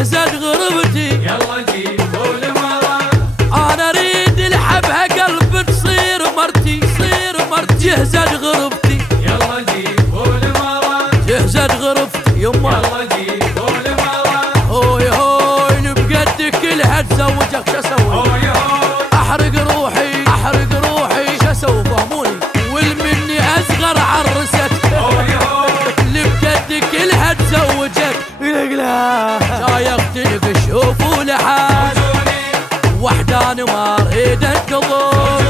جهزت غربتي يلا جيبوا المرا انا اريد الحبها قلب تصير مرتي جهزت غربتي يلا جيبوا المرا جهزت غربتي يما يلا جيبوا المرا هوي هوي بقدك كلها تزوجك شسوي هوي هوي احرق روحي شسوي فهموني والمني اصغر عرستك هوي هوي اللي بقدك كلها تزوجك لا شايختنك شوفوا لحال وحدان ما اريد انتظر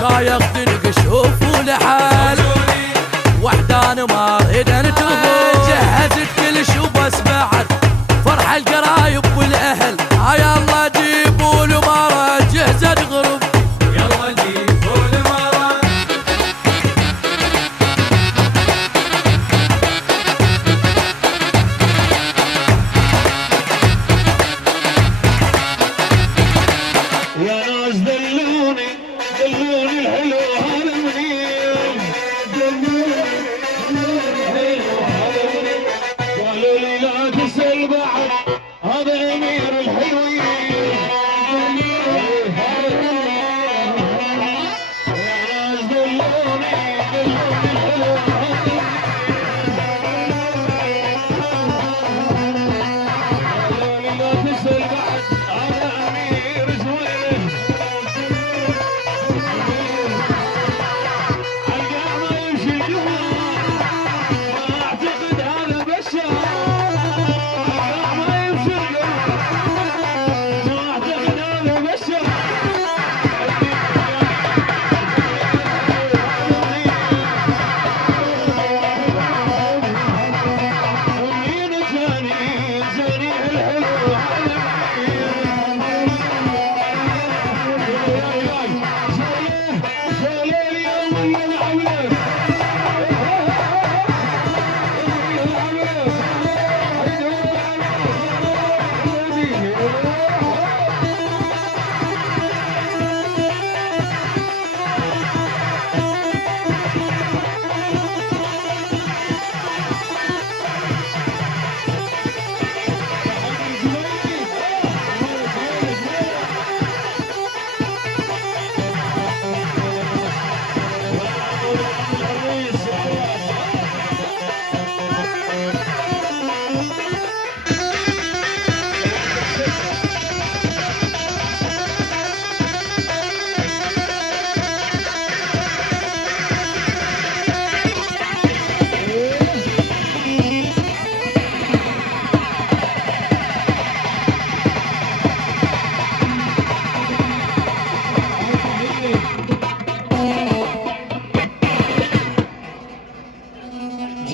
شايختنك شوفوا لحال وحدان ما اريد انتظر جهزت كل شو بس بعد فرح القرايب والاهل هاي الله جيبوا المرا جهزت غرب يلا جيبوا المرا يا ناس دلوني الحلو هذا منين قالوا لي لا تسأل بعد هذا امير الحلوين يا ناس دلوني الحلو هذا قالوا لي لا تسأل بعد هذا امير زوين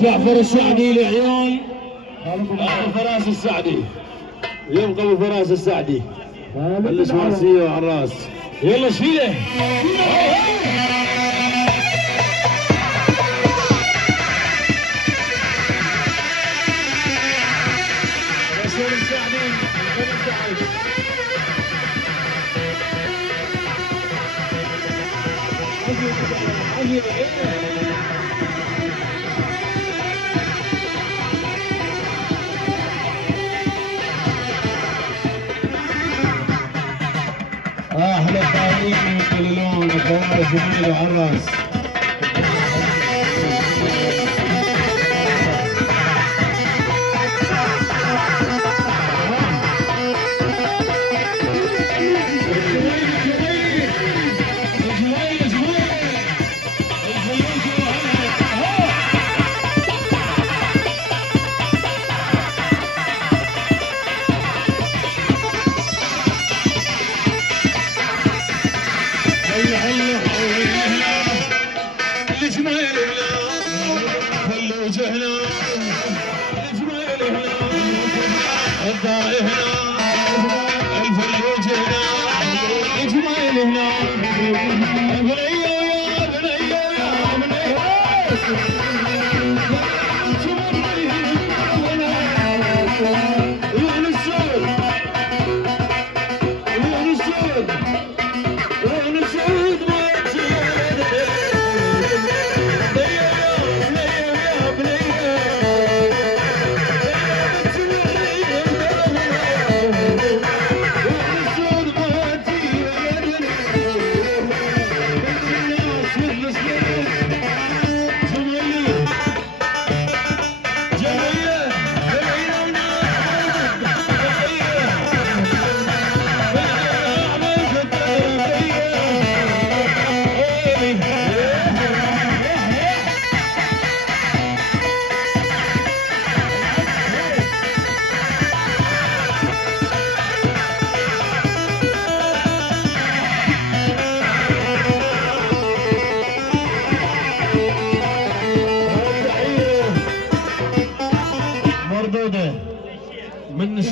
جعفر السعدي لعيون ابو فراس السعدي يبقى ابو فراس السعدي الاسماعيليه وعلى الراس يلا شيله رسول السعدي احلى قائمين يقللون الكوارث جميله على الراس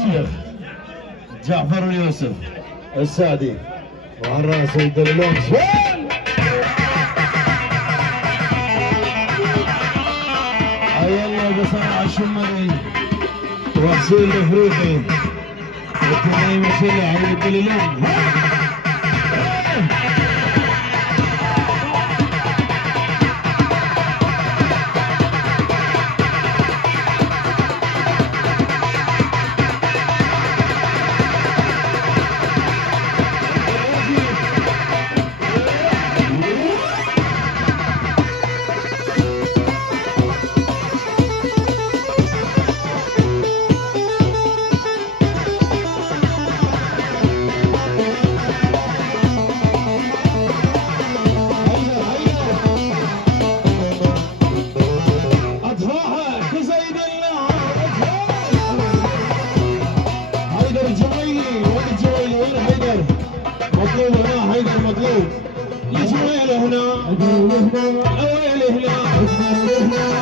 الشيخ جعفر اليوسف السعدي وعلى راس الدليلون شوان حي الله بصراحة الشمري وحسين الافريقي والتنعيم الشلي على الدليلون مطلوب هنا حيدر مطلوب يا جميل هنا ويلي هنا